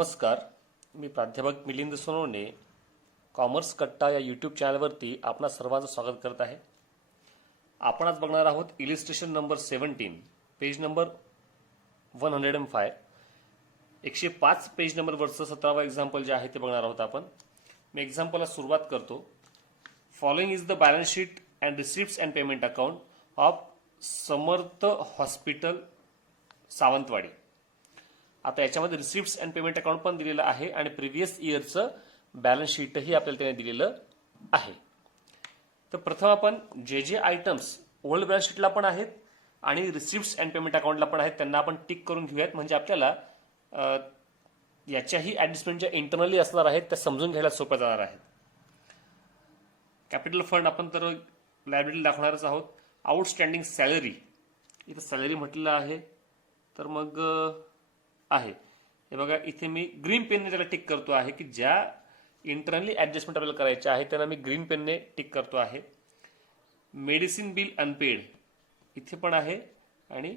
नमस्कार, मी प्राध्यापक मिलिंद सोनवणे कॉमर्स कट्टा या यूट्यूब चॅनलवरती आपणा सर्वांचं स्वागत करत आहे. आपण आज बघणार आहोत illustration number 17, page number 105, 105 page नंबरवरचं 17वा एक्झाम्पल जे आहे ते बघणार आहोत आपण. मी एक्झाम्पलला सुरुवात करतो. Following is the balance sheet and receipts and payment account of Samarth hospital Sawantwadi. आता याच्यामध्ये रिसिप्ट्स अँड पेमेंट अकाउंट पण दिलेलं आहे आणि प्रिव्हियस इयरचं बॅलन्स शीटही आपल्याला त्याने दिलेलं आहे. तर प्रथम आपण जे जे आयटम्स ओल्ड बॅलन्स शीटला पण आहेत आणि रिसिप्ट्स अँड पेमेंट अकाउंटला पण आहेत त्यांना आपण टिक करून घेऊयात, म्हणजे आपल्याला याच्याही ऍडजस्टमेंट ज्या इंटरनली असणार आहेत त्या समजून घ्यायला सोप्या जाणार आहेत. कॅपिटल फंड आपण तर लायबिलिटी दाखवणारच आहोत. आउटस्टँडिंग सॅलरी, इथं सॅलरी म्हटलेलं आहे तर मग आहे हे बघा, इथे मी ग्रीन पेनने त्याला टिक करतो आहे की ज्या इंटरनली ऍडजस्टमेंट आपल्याला करायचे आहे त्यांना मी ग्रीन पेनने टिक करतो आहे. मेडिसिन बिल अनपेड इथे पण आहे आणि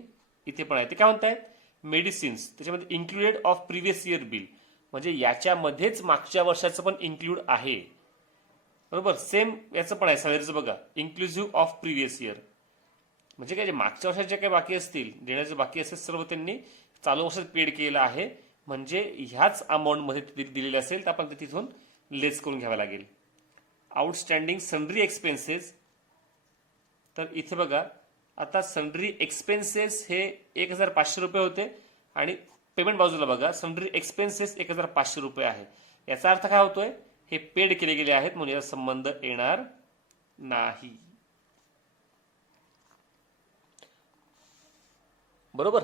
इथे पण आहे. ते काय म्हणतायत, मेडिसिन्स त्याच्यामध्ये included of previous year bill, म्हणजे याच्यामध्येच मागच्या वर्षाचं पण इन्क्लूड आहे. बरोबर, सेम याचं पण आहे सॅलरीचं बघा, इन्क्लुझिव्ह ऑफ प्रिव्हियस इयर, म्हणजे काय जे मागच्या वर्षात जे काही बाकी असतील देण्याचे बाकी असेल सर्व त्यांनी चालू वर्षात पेड केलेलं आहे, म्हणजे ह्याच अमाऊंटमध्ये दिलेले असेल तर आपण ते तिथून लेस करून घ्यावं लागेल. आउटस्टँडिंग सन्ड्री एक्सपेन्सेस, तर इथे बघा आता सन्ड्री एक्सपेन्सेस हे 1500 रुपये होते आणि पेमेंट बाजूला बघा सन्ड्री एक्सपेन्सेस 1500 रुपये आहे. याचा अर्थ काय होतोय, हे पेड केले गेले आहेत म्हणून याचा संबंध येणार नाही. बरोबर.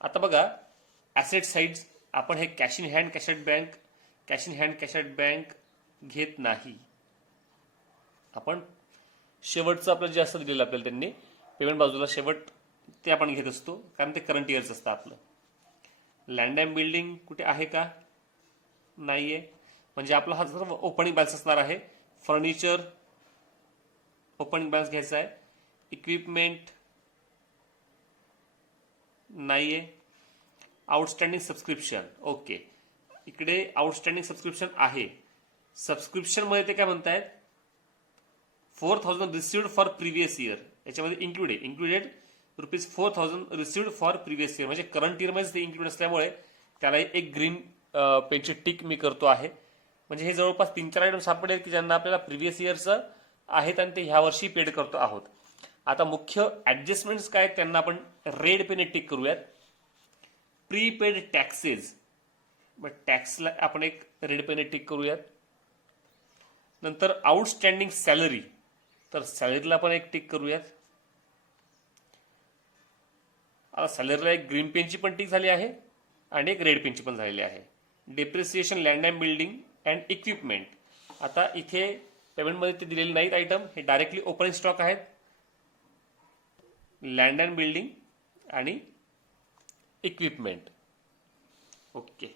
आता बघा ऍसेट साइड, आपण हे cash in hand cash at bank, cash in hand cash at bank घेत नाही. आपण शेवटचं आपलं जे असतं दिलेलं आपल्याला त्यांनी पेमेंट बाजूला शेवट ते आपण घेत असतो, कारण ते करंट इयरच असतं आपलं. लँड अँड बिल्डिंग कुठे आहे का, नाहीये, म्हणजे आपला हा सर्व ओपनिंग बॅलन्स असणार आहे. फर्निचर ओपनिंग बॅलन्स घ्यायचा आहे. इक्विपमेंट नाहीये. आउटस्टँडिंग सबस्क्रिप्शन, ओके, इकडे आउटस्टँडिंग सबस्क्रिप्शन आहे. सबस्क्रिप्शन मध्ये ते काय म्हणतायत, 4000 रिसिव्ड फॉर प्रिव्हियस इयर, याच्यामध्ये included ₹4000 received for previous year, म्हणजे करंट इयर मध्ये ते इन्क्लूड असल्यामुळे त्याला एक ग्रीन पेनची टिक मी करतो आहे. म्हणजे हे जवळपास 3-4 आयटम सापडेल की ज्यांना आपल्याला प्रिव्हियस इयरचं आहेत आणि ते ह्या वर्षी पेड करतो आहोत. आता मुख्य ऍडजस्टमेंट्स काय त्यांना आपण रेड पेने टिक करूयात. प्रीपेड टॅक्सेस, टॅक्सला आपण एक रेड पेने टिक करूयात. नंतर आउटस्टँडिंग सॅलरी, तर सॅलरीला पण एक टिक करूयात. आता सॅलरीला एक ग्रीन पेनची पण टिक झाली आहे आणि एक रेड पेनची पण झालेली आहे. Depreciation land and building and equipment, आता इथे पेमेंटमध्ये ते दिलेले नाहीत आयटम, हे डायरेक्टली ओपनिंग स्टॉक आहेत. लँड अँड बिल्डिंग आणि equipment, okay.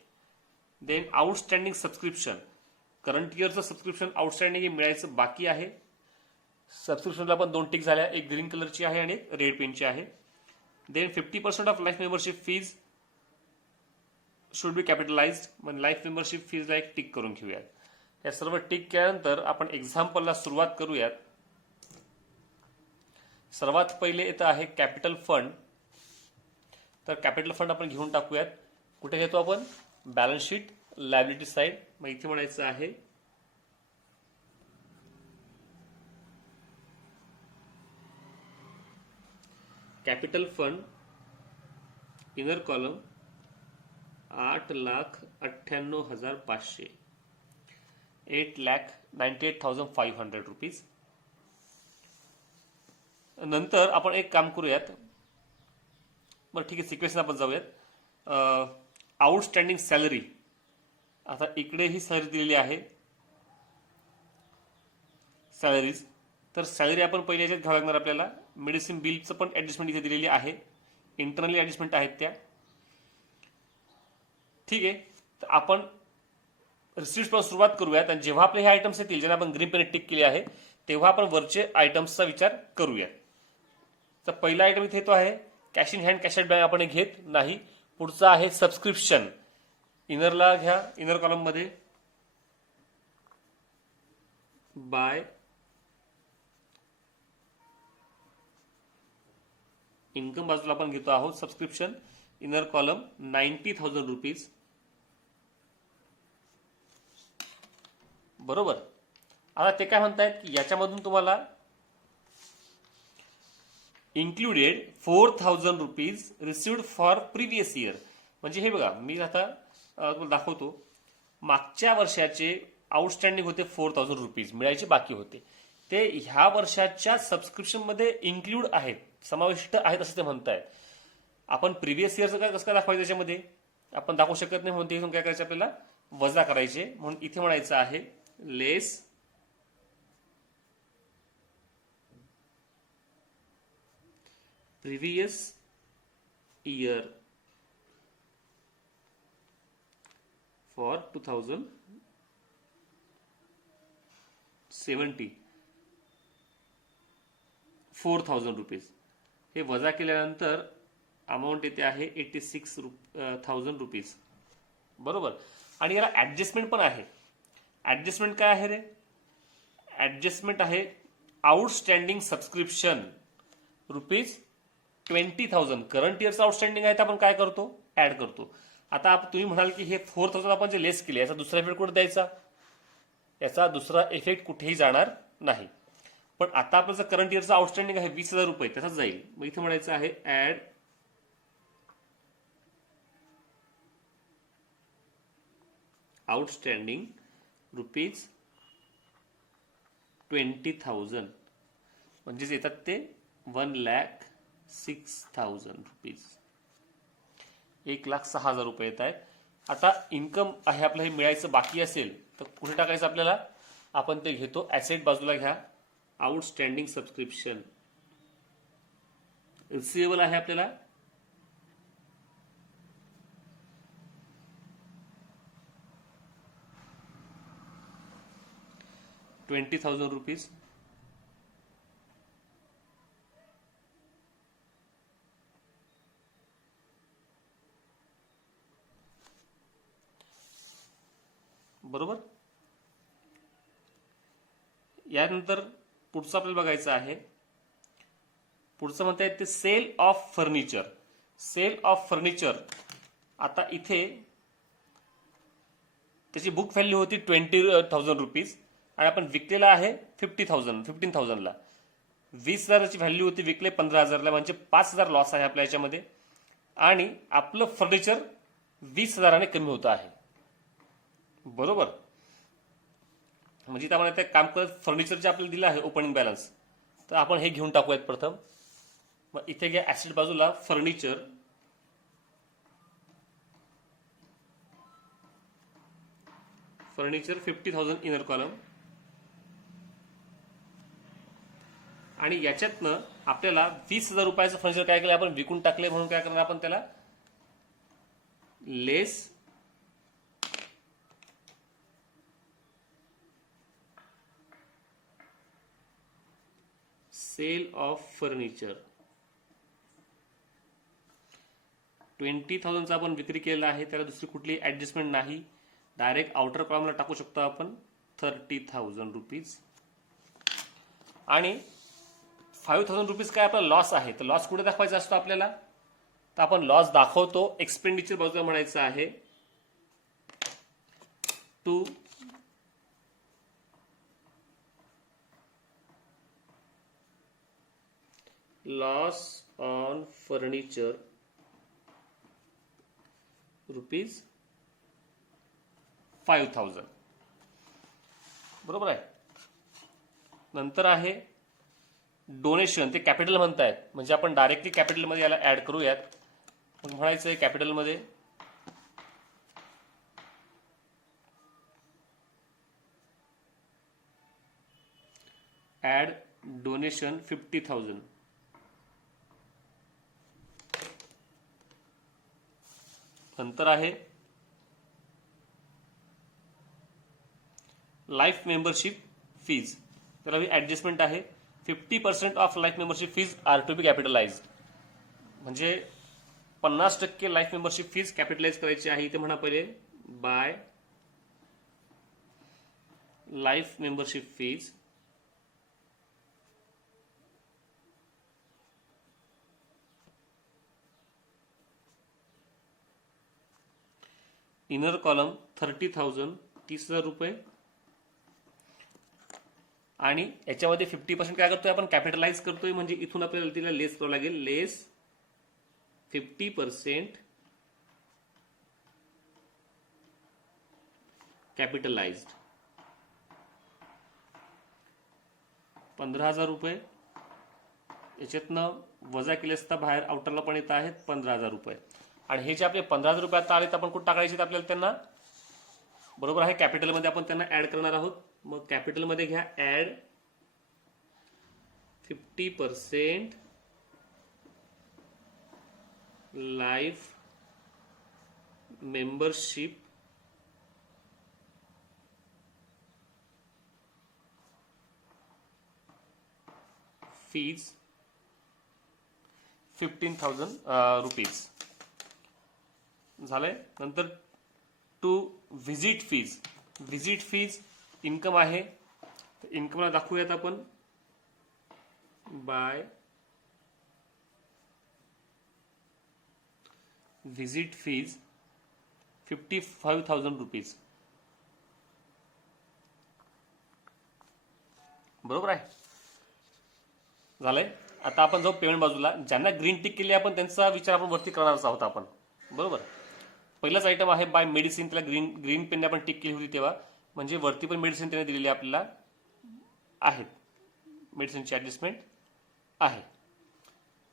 Then outstanding subscription, current इयरचं सबस्क्रिप्शन आउटस्टँडिंग मिळायचं बाकी आहे. सबस्क्रिप्शनला पण 2 टिक झाल्या, एक ग्रीन कलरची आहे आणि एक रेड पेनची आहे. Then 50% of life membership fees should be capitalized, म्हणजे लाईफ मेंबरशिप फीजला एक टिक करून घेऊयात. या सर्व टिक केल्यानंतर आपण एक्झाम्पलला सुरुवात करूयात. सर्वात पहिले येतं आहे कॅपिटल फंड, तर कॅपिटल फंड आपण घेऊन टाकूयात. कुठे घेतो आपण, बॅलन्स शीट लायबिलिटी साइड, मग इथे म्हणायचं आहे capital fund inner column 8,98,500, 8,98,500 rupees. नंतर आपण एक काम करूयात, बरं ठीक आहे, सिक्वेन्स आपण जाऊयात. आउटस्टँडिंग सॅलरी, आता इकडे ही सॅलरी दिलेली आहे सॅलरीज, तर सॅलरी आपण पहिले याच्यात घ्यावं लागणार आपल्याला. मेडिसिन बिलचं पण ऍडजस्टमेंट इथे दिलेली आहे, इंटरनली ऍडजस्टमेंट आहेत त्या, ठीक आहे. तर आपण रिसिप्ट पासून सुरुवात करूयात आणि जेव्हा आपले हे आयटम्स येतील ज्यांना आपण ग्रीन पेन टिक केले आहे तेव्हा आपण वरचे आयटम्सचा विचार करूयात. तर पहिला आयटम इथे तो आहे cash in hand cash at bank आपण घेत नाही. पुढचा आहे सबस्क्रिप्शन, इनरला घ्या, इनर कॉलम मध्ये बाय इन्कम बाजूला आपण घेतो आहोत सबस्क्रिप्शन, इनर कॉलम 90,000 रुपीज. बरोबर. आता ते काय म्हणतायत की याच्यामधून तुम्हाला included 4,000 rupees received for previous year. म्हणजे हे बघा, मी आता तुम्हाला दाखवतो. मागच्या वर्षाचे आउटस्टँडिंग होते 4,000 रुपीज, मिळायचे बाकी होते, ते ह्या वर्षाच्या सबस्क्रिप्शन मध्ये इन्क्लूड आहेत, समाविष्ट आहेत असं ते म्हणतायत. आपण प्रिव्हियस इयरचं काय कसं काय दाखवायचं त्याच्यामध्ये आपण दाखवू शकत नाही, म्हणून ते काय करायचं आपल्याला वजा करायचे. म्हणून इथे म्हणायचं आहे लेस प्रिव्हियस इयर फॉर 2070 4,000 रुपीज. हे वजा केल्यानंतर अमाऊंट येते आहे 86,000 रुपीज. बरोबर. आणि याला ऍडजस्टमेंट पण आहे. ऍडजस्टमेंट काय आहे रे? ऍडजस्टमेंट आहे आउटस्टँडिंग सबस्क्रिप्शन रुपीज 20,000. करंट इयरचं आउटस्टँडिंग आहे, तर आपण काय करतो, ऍड करतो. आता तुम्ही म्हणाल की हे 4,000 आपण जे लेस केले, याचा दुसरा इफेक्ट कुठे द्यायचा? याचा दुसरा इफेक्ट कुठेही जाणार नाही. पण आता आपलं जर करंट इयरचं आउटस्टँडिंग आहे 20,000 रुपये, त्याचाच जाईल. मग इथे म्हणायचं आहे ऍड आउटस्टँडिंग रुपीज 20,000, म्हणजेच येतात ते 1,06,000 रुपीज. 1,06,000 रुपये येत आहेत. आता इन्कम आहे आपलं, हे मिळायचं बाकी असेल तर कुठे टाकायचं आपल्याला? आपण ते घेतो ऍसेट बाजूला घ्या, आउटस्टँडिंग सबस्क्रिप्शन. रिसिवेबल आहे आपल्याला ₹20,000. बरोबर. यानंतर पुढचं आपल्याला बघायचं आहे. पुढचं म्हणता येते sale of furniture. Sale of furniture आता इथे त्याची बुक व्हॅल्यू होती 20,000 रुपीज आणि आपण विकलेला आहे 15,000ला. 20,000ची व्हॅल्यू होती, विकले 15,000ला, म्हणजे 5,000 लॉस आहे आपल्या याच्यामध्ये. आणि आपलं फर्निचर 20,000ने कमी होतं आहे. बरोबर. म्हणजे इथं आपण काम करत फर्निचर जे आपल्याला दिलं आहे ओपनिंग बॅलन्स, तर आपण हे घेऊन टाकूयात प्रथम. मग इथे घ्या ऍसेट बाजूला फर्निचर, फर्निचर 50,000 इनर कॉलम. आणि याच्यातनं आपल्याला 20,000 रुपयाचं फर्निचर काय केलं आपण, विकून टाकले. म्हणून काय करणार आपण त्याला लेस सेल ऑफ फर्निचर. 20,000चा आपण विक्री केलेला आहे, त्याला दुसरी कुठली ऍडजस्टमेंट नाही. डायरेक्ट आउटर कॉलमला टाकू शकतो आपण 30,000 रुपीज. आणि 5,000 रुपीज काय आपला लॉस आहे, तर लॉस कुठे दाखवायचा असतो आपल्याला, तर आपण लॉस दाखवतो एक्सपेंडिचर बाजूला म्हणायचं आहे to loss on furniture rupees 5,000. बरोबर आहे. नंतर आहे डोनेशन, ते कॅपिटल म्हणतायत, म्हणजे आपण डायरेक्टली कॅपिटलमध्ये याला ऍड करूयात. मग म्हणायचं आहे कॅपिटलमध्ये ऍड डोनेशन 50,000. नंतर आहे लाईफ मेंबरशिप फीज. त्याला ही ऍडजस्टमेंट आहे 50% of life membership fees are to be capitalise. म्हणजे 50% लाईफ मेंबरशिप फीज कॅपिटलाइज करायची आहे. इथे म्हणा पहिले by life membership fees inner column 30,000 30,000 रुपये आणि याच्यामध्ये 50% काय करतोय आपण कॅपिटलाइज करतोय म्हणजे इथून आपल्याला तिला लेस करावं लागेल लेस 50% कॅपिटलाइज्ड 15,000 रुपये याच्यातनं वजा केले असता बाहेर आउटरला पण येत आहेत 15,000 रुपये आणि हे जे आपले 15,000 रुपये आता आले तर आपण कुठे टाकायचे आपल्याला त्यांना बरोबर आहे कॅपिटलमध्ये आपण त्यांना ऍड करणार आहोत मग कॅपिटलमध्ये घ्या add 50% life membership fees 15,000 rupees झालंय नंतर टू व्हिजिट फीज इन्कम आहे इन्कमला दाखवूयात आपण बाय व्हिजिट फीज 55,000 रुपीज बरोबर आहे झालंय आता आपण जाऊ पेमेंट बाजूला ज्यांना ग्रीन टिक केली आपण त्यांचा विचार आपण वरती करणारच आहोत आपण बरोबर पहिलाच आयटम आहे बाय मेडिसिन त्याला ग्रीन पेनने आपण टिक केली होती तेव्हा म्हणजे वरती पण मेडिसिन त्याने दिलेली आपल्याला आहेत मेडिसिनची ऍडजस्टमेंट आहे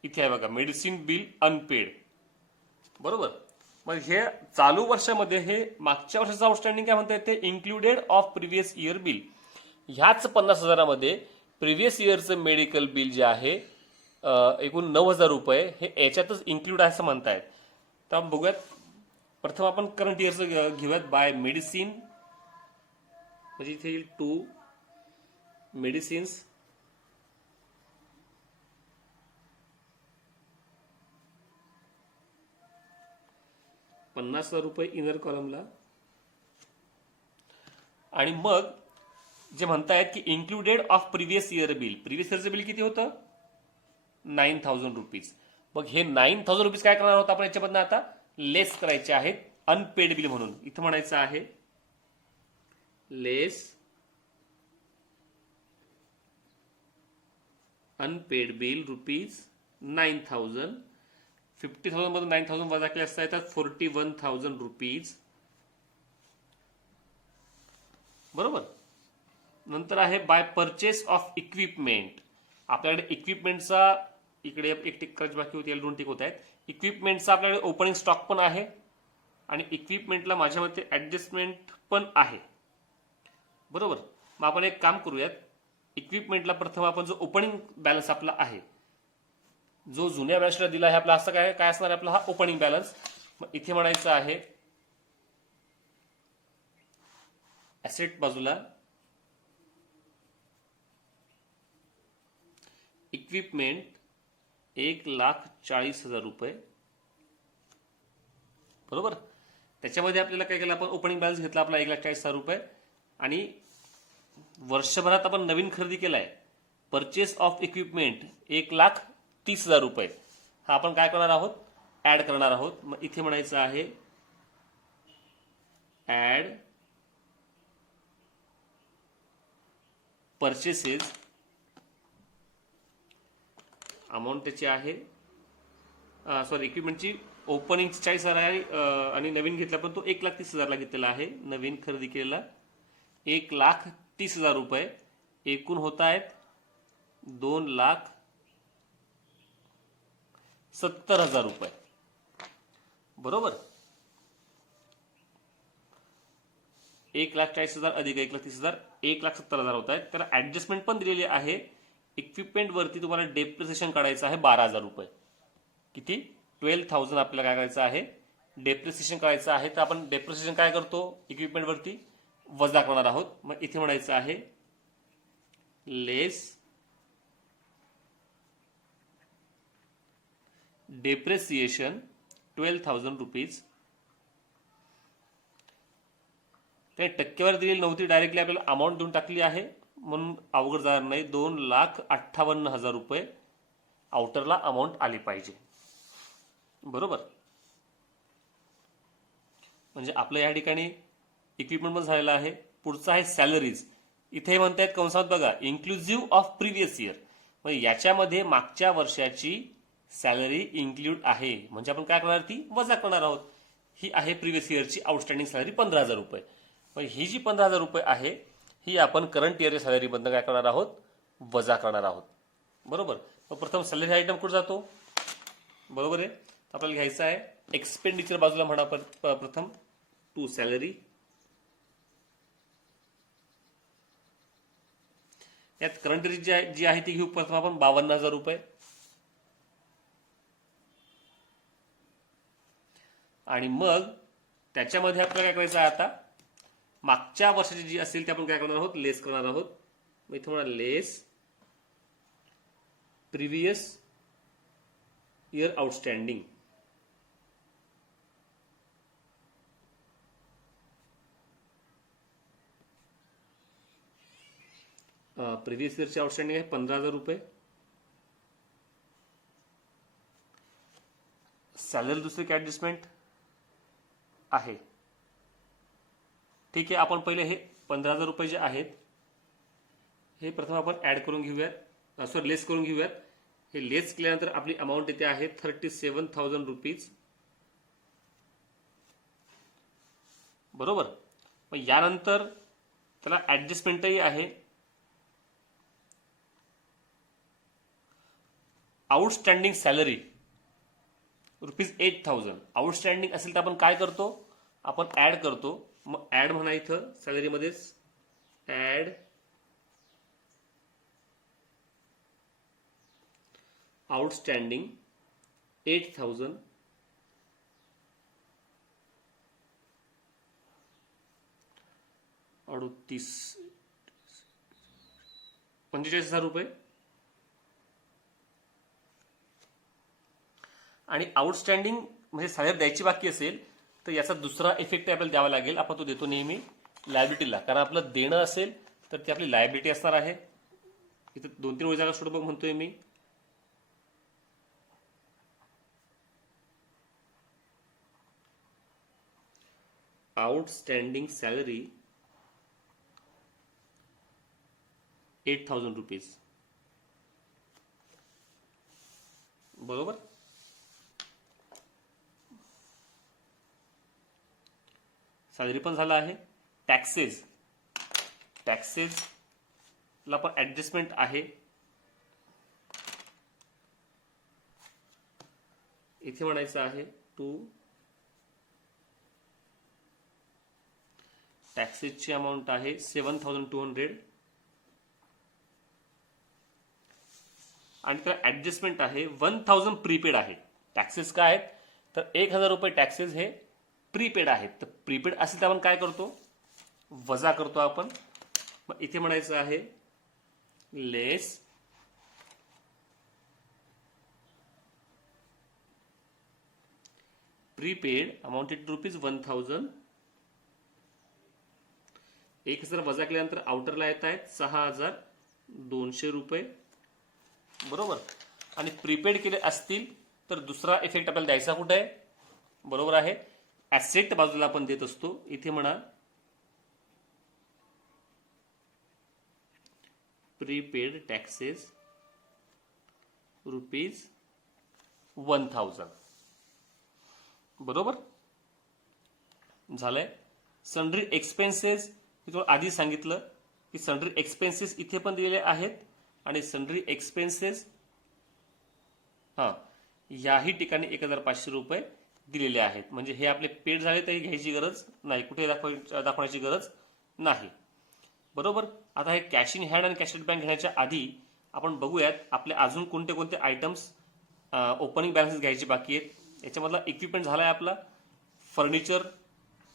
इथे आहे बघा मेडिसिन बिल अनपेड बरोबर मग हे चालू वर्षामध्ये हे मागच्या वर्षाचं आउटस्टँडिंग काय म्हणता येते included of previous year bill ह्याच 50,000मध्ये प्रिव्हियस इयरचं मेडिकल बिल जे आहे एकूण 9,000 रुपये हे याच्यातच इन्क्लूड आहे असं म्हणतायत तर आपण बघूयात प्रथम आपण करंट इयरचं घेऊयात बाय मेडिसिन म्हणजे इथे येईल टू मेडिसिन्स ₹50,000 इनर कॉलमला आणि मग जे म्हणतायत की included of previous year bill previous इयरचं बिल किती होतं 9,000 रुपीज मग हे 9,000 रुपीज काय करणार आहोत आपण याच्यामधनं आता लेस करायचे आहेत अनपेड बिल म्हणून इथं म्हणायचं आहे लेस अनपेड बिल ₹9,000 50,000 मधून 9,000 वजा केले असता येतात 41,000 रुपीज बरोबर नंतर आहे बाय परचेस ऑफ इक्विपमेंट आपल्याकडे इक्विपमेंटचा इकडे एक टिक करायची बाकी होती याला 2 टिक होत आहेत इक्विपमेंटचा आपल्याकडे ओपनिंग स्टॉक पण आहे आणि इक्विपमेंटला माझ्या मते ऍडजस्टमेंट पण आहे बरोबर मग आपण एक काम करूयात इक्विपमेंटला प्रथम आपण जो ओपनिंग बॅलन्स आपला आहे जो जुन्या बॅलन्सला दिला आहे आपला असं काय असणार आहे आपला हा ओपनिंग बॅलन्स मग इथे म्हणायचं आहे ऍसेट बाजूला इक्विपमेंट 1,40,000 रुपये बरोबर त्याच्यामध्ये आपल्याला काय केलं आपण ओपनिंग बॅलन्स घेतला आपला 1,40,000 रुपये आणि वर्षभरात आपण नवीन खरेदी केलाय परचेस ऑफ इक्विपमेंट 1,30,000 रुपये हा आपण काय करणार आहोत ऍड करणार आहोत मग इथे म्हणायचं आहे ऍड परचेसेस अमाऊंट त्याची आहे सॉरी इक्विपमेंटची ओपनिंग 40,000 आहे आणि नवीन घेतला पण तो 1,30,000 घेतलेला आहे नवीन खरेदी केलेला 1,30,000 रुपये एकूण होत आहेत 2,70,000 रुपये बरोबर 1,40,000 अधिक 1,30,000 1,70,000 होत आहेत त्याला ऍडजस्टमेंट पण दिलेली आहे इक्विपमेंट वरती तुम्हाला डेप्रिसिएशन काढायचं आहे 12,000 रुपये किती 12,000 आपल्याला काय करायचं आहे डेप्रिसिएशन करायचं आहे तर आपण डेप्रिसिएशन काय करतो इक्विपमेंट वरती वजा करणार आहोत मग इथे म्हणायचं आहे लेस डेप्रिसिएशन 12,000 रुपीज काही टक्केवारी दिलेली नव्हती, डायरेक्टली आपल्याला अमाऊंट देऊन टाकली आहे, म्हणून अवघड जाणार नाही. 2,58,000 रुपये आउटरला अमाऊंट आली पाहिजे. बरोबर. म्हणजे आपल्या या ठिकाणी इक्विपमेंट पण झालेला आहे. पुढचा आहे सॅलरीज. इथे म्हणतायत कंसात बघा, इन्क्लुझिव्ह ऑफ प्रिव्हियस इयर, म्हणजे याच्यामध्ये मागच्या वर्षाची सॅलरी इन्क्लूड आहे. म्हणजे आपण काय करणार, ती वजा करणार आहोत. ही आहे प्रिव्हियस इयरची आउटस्टँडिंग सॅलरी 15,000 रुपये. म्हणजे ही जी 15,000 रुपये आहे ही आपण करंट इयरच्या सॅलरीमधनं काय करणार आहोत, वजा करणार आहोत. बरोबर. मग प्रथम सॅलरी आयटम कुठे जातो, बरोबर आहे. आपल्याला घ्यायचं आहे एक्सपेंडिचर बाजूला म्हणा प्रथम टू सॅलरी. यात करंट इयर जी आहे ती घेऊ प्रथम आपण 52,000 रुपये. आणि मग त्याच्यामध्ये आपल्याला काय करायचं आहे, आता मागच्या वर्षाची जी असेल ते आपण काय करणार आहोत, लेस करणार आहोत. मग इथे म्हणा less previous year outstanding. Previous इयरची आउटस्टँडिंग आहे 15,000 रुपये. सॅलरी दुसरी काय ऍडजस्टमेंट आहे, ठीक आहे. आपण पहिले हे 15,000 रुपये जे आहेत हे प्रथम आपण ऍड करून घेऊयात, सॉरी लेस करून घेऊयात. हे लेस केल्यानंतर आपली अमाऊंट इथे आहे 37,000 रुपीज. बरोबर. मग यानंतर त्याला ऍडजस्टमेंटही आहे. आउटस्टँडिंग सॅलरी ₹8,000 आउटस्टँडिंग असेल तर आपण काय करतो, आपण ऍड करतो. मग ऍड म्हणा इथं सॅलरीमध्येच ऍड आउटस्टँडिंग 8,000 45,000 रुपये. आणि आउटस्टँडिंग म्हणजे सॅलरी द्यायची बाकी असेल तर याचा दुसरा इफेक्ट आपल्याला द्यावा लागेल. आपण तो देतो नेहमी लायबिलिटीला, कारण आपलं देणं असेल तर ती आपली लायबिलिटी असणार आहे. इथं 2-3 ओळी जागा सोडून म्हणतोय मी. Outstanding salary 8,000 rupees. बरोबर. सॅलरी पण झाला आहे. टॅक्सेस, टॅक्सेसला पण ऍडजस्टमेंट आहे. इथे म्हणायचं आहे टू टॅक्सेसची अमाऊंट आहे 7,200 आणि त्याला ऍडजस्टमेंट आहे 1,000 प्रीपेड आहे. टॅक्सेस काय आहेत तर 1,000 रुपये टॅक्सेस हे प्रीपेड आहेत. तर प्रीपेड असेल तर आपण काय करतो, वजा करतो आपण. मग इथे म्हणायचं आहे लेस प्रीपेड अमाऊंटेड टू ₹1,000. 1,000 वजा केल्यानंतर आउटरला येत आहेत 6,200 रुपये. बरोबर. आणि प्रीपेड केले असतील तर दुसरा इफेक्ट आपल्याला द्यायचा कुठे आहे, बरोबर आहे, ऍसेट बाजूला आपण देत असतो. इथे म्हणा प्रीपेड टॅक्सेस ₹1,000. बरोबर झालंय. सन्ड्री एक्सपेन्सेस मी तुम्हाला आधी सांगितलं की सन्ड्री एक्सपेन्सेस इथे पण दिलेले आहेत आणि सन्ड्री एक्सपेन्सेस याही ठिकाणी 1,500 रुपये दिलेले आहेत. म्हणजे हे आपले पेड झाले तरी घ्यायची गरज नाही, कुठे दाखवण्याची गरज नाही. बरोबर. आता हे कॅश इन हँड आणि कॅश इन बँक घेण्याच्या आधी आपण बघूयात आपले अजून कोणते कोणते आयटम्स ओपनिंग बॅलन्सेस घ्यायचे बाकी आहेत. याच्यामधला इक्विपमेंट झाला आहे आपला, फर्निचर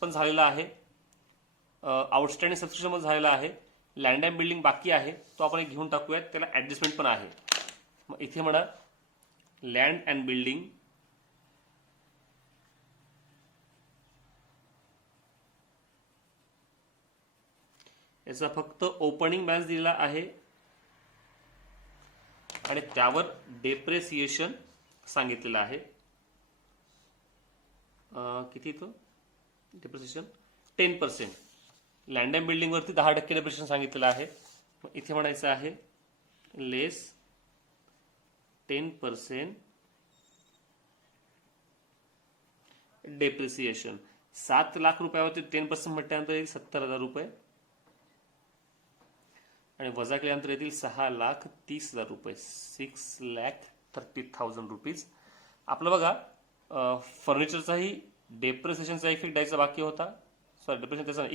पण झालेला आहे, आउटस्टँडिंग सबस्क्रिप्शन पण झालेला आहे, लँड अँड बिल्डिंग बाकी आहे, तो आपण एक घेऊन टाकूयात, त्याला ऍडजस्टमेंट पण आहे. मग इथे म्हणा लँड अँड बिल्डिंग याचा फक्त ओपनिंग बॅलन्स दिलेला आहे आणि त्यावर डेप्रेसिएशन सांगितलेलं आहे. किती तो डेप्रिसिएशन 10%. लँड अँड बिल्डिंग वरती 10% डेप्रिसिएशन सांगितलेलं आहे. इथे म्हणायचं आहे लेस 10% डेप्रिसिएशन. 7 लाख रुपयावरती 10% म्हटल्यानंतर येईल 70,000 रुपये आणि वजा केल्यानंतर येतील 6,30,000 रुपये, 6,30,000 रुपीज. आपलं बघा फर्निचरचाही डेप्रिसिएशनचा इफेक्ट द्यायचा बाकी होता. सॉरी डेप्रिसिएशन त्याचा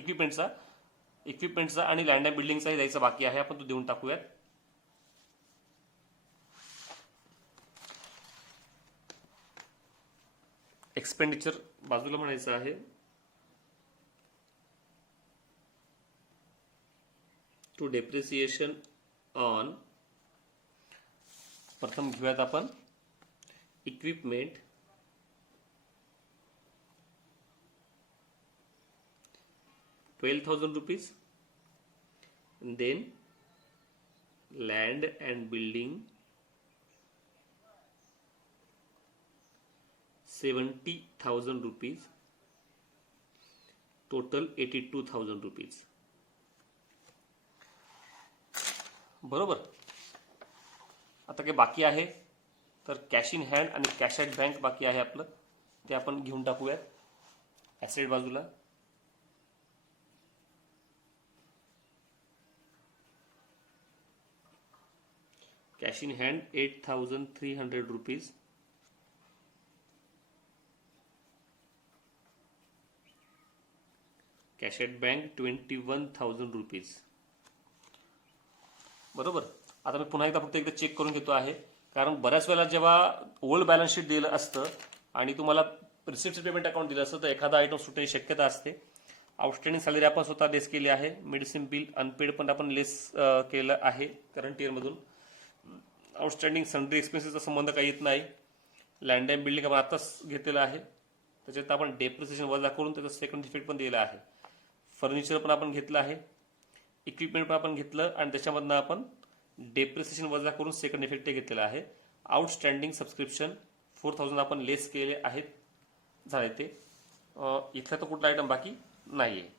इक्विपमेंटचा आणि लँड अँड बिल्डिंगचाही द्यायचा बाकी आहे. आपण तो देऊन टाकूयात. एक्सपेंडिचर बाजूला म्हणायचं आहे. टू डेप्रिसिएशन ऑन, प्रथम घेऊयात आपण equipment, ₹12,000. Then land and building 70,000 rupees, total 82,000 rupees. बरोबर. आता काही बाकी आहे तर कॅश इन हँड आणि कॅश ॲट बँक बाकी आहे आपलं, ते आपण घेऊन टाकूयात ॲसेट बाजूला. Cash in hand 8,300 rupees, cash at bank 21,000 rupees. बरोबर. आता मी पुन्हा एकदा चेक करून घेतो आहे, कारण बऱ्याच वेळेला जेव्हा ओल्ड बॅलन्स शीट दिलं असतं आणि तुम्हाला रिसिप्ट पेमेंट अकाउंट दिलं असतं तर एखादा आयटम सुटण्याची शक्यता असते. आउटस्टँडिंग सॅलरी आपण स्वतः लेस केली आहे. मेडिसिन बिल अनपेड पण आपण लेस केलं आहे करंट इयरमधून. आउटस्टँडिंग सन्ड्री एक्सपेन्सेसचा संबंध काही येत नाही. लँड अँड बिल्डिंग आपण आताच घेतलेलं आहे, त्याच्यात आपण डेप्रिसिएशन वजा करून त्याचा सेकंड इफेक्ट पण दिलेला आहे. फर्निचर पण आपण घेतलं आहे, इक्विपमेंट पण आपण घेतलं आणि त्याच्यामधनं आपण डेप्रिसिएशन वजा करून सेकंड इफेक्ट घेतलेला आहे. आउटस्टँडिंग सबस्क्रिप्शन 4,000 आपण लेस केले आहेत, झाले ते. इथलं तर कुठला आयटम बाकी नाही आहे.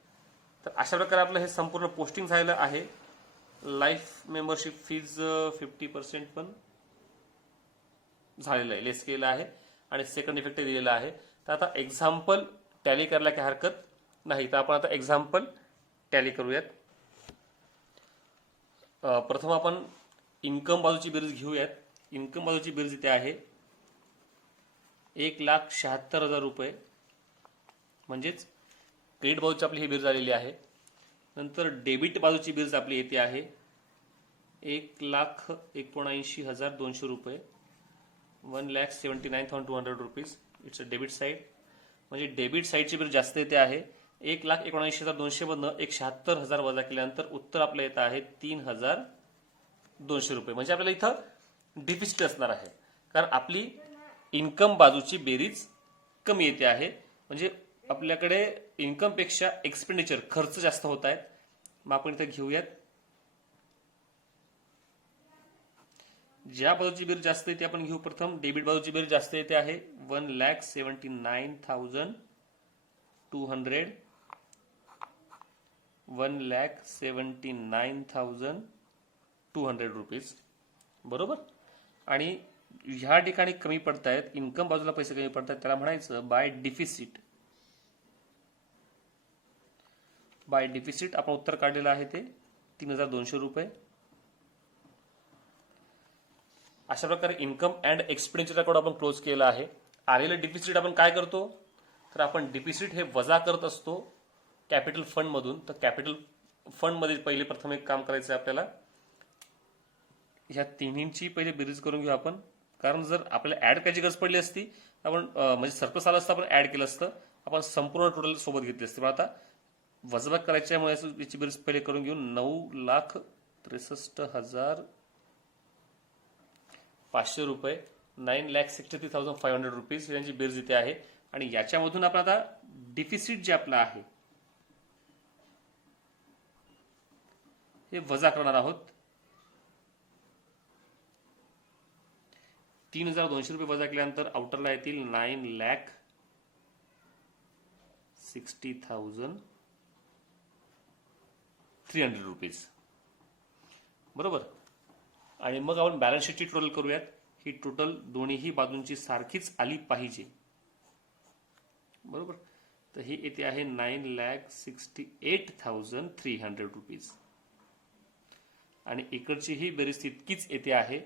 तर अशा प्रकारे आपलं हे संपूर्ण पोस्टिंग झालेलं आहे. लाईफ मेंबरशिप फीज 50% पण झालेलं आहे, लेस केलेलं आहे आणि सेकंड इफेक्ट दिलेला आहे. तर आता एक्झाम्पल टॅली करायला काही हरकत नाही. तर आपण आता एक्झाम्पल टॅली करूयात. प्रथम आपण इन्कम बाजूची बेरीज घेऊयात. इन्कम बाजूची बेरीज इथे आहे 1,76,000 रुपये, म्हणजेच क्रेडिट बाजूची आपली ही बेरीज आलेली आहे. नंतर डेबिट बाजूची बेरीज आपली येते आहे 1,79,200 रुपये, 1,79,200 rupees. It's a debit side. म्हणजे डेबिट साईडची बेरीज जास्त येते आहे. 1,79,200 मधनं 1,76,000 वजा केल्यानंतर उत्तर आपलं येतं आहे 3,200 रुपये. म्हणजे आपल्याला इथं डिफिसिट असणार आहे, कारण आपली इन्कम बाजूची बेरीज कमी येते आहे. म्हणजे आपल्याकडे इन्कमपेक्षा एक्सपेंडिचर खर्च जास्त होत आहेत. मग आपण इथं घेऊयात ज्या बाजूची बेरीज जास्त येते आपण घेऊ. प्रथम डेबिट बाजूची बेरीज जास्त येते आहे 1,79,200, 1,79,200 रुपीज. बरोबर. आणि ह्या ठिकाणी कमी पडतायत, इन्कम बाजूला पैसे कमी पडतायत, त्याला म्हणायचं बाय डिफिसिट. बाय डिफिसिट आपण उत्तर काढलेलं आहे ते 3,200 रुपये. अशा प्रकारे इन्कम अँड एक्सपेंडिचर अकाउंट आपण क्लोज केलं आहे. आलेलं डिफिसिट आपण काय करतो, तर आपण डिफिसिट हे वजा करत असतो कॅपिटल फंड मधून. तर कॅपिटल फंड मध्ये पहिले प्रथम एक काम करायचं आहे आपल्याला, ह्या तिन्हींची पहिले बेरीज करून घेऊ आपण. कारण जर आपल्याला ऍड करायची गरज पडली असती आपण म्हणजे सरप्लस आलं असतं आपण ऍड केलं असतं, आपण संपूर्ण टोटल सोबत घेतली असते. पण आता वजाबाकी करायच्यामुळे याची बेरीज पहिले करून घेऊन 9,63,500 रुपये, 9,63,500 रुपीज यांची बेरीज इथे आहे. आणि याच्यामधून आपण आता डिफिसिट जे आपलं आहे हे वजा करणार आहोत. 3,200 रुपये वजा केल्यानंतर आउटरला येतील 9,60,300 रुपीज. बरोबर. आणि मग आपण बॅलन्स शीटची टोटल करूयात. ही टोटल दोन्हीही बाजूंची सारखीच आली पाहिजे. बरोबर. तर ही येते आहे 9,68,300 रुपीज. आणि इकडची ही बेरीज तितकीच येते आहे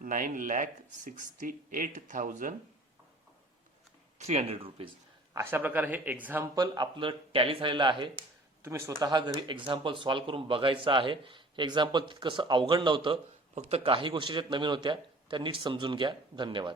9,68,300 रुपीज. अशा प्रकारे हे एक्झाम्पल आपलं टॅली झालेलं आहे. तुम्ही स्वतः घरी एक्झाम्पल सॉल्व्ह करून बघायचं आहे. हे एक्झाम्पल तितकंसं अवघड नव्हतं, फक्त काही गोष्टी ज्या नवीन होत्या त्या नीट समजून घ्या. धन्यवाद.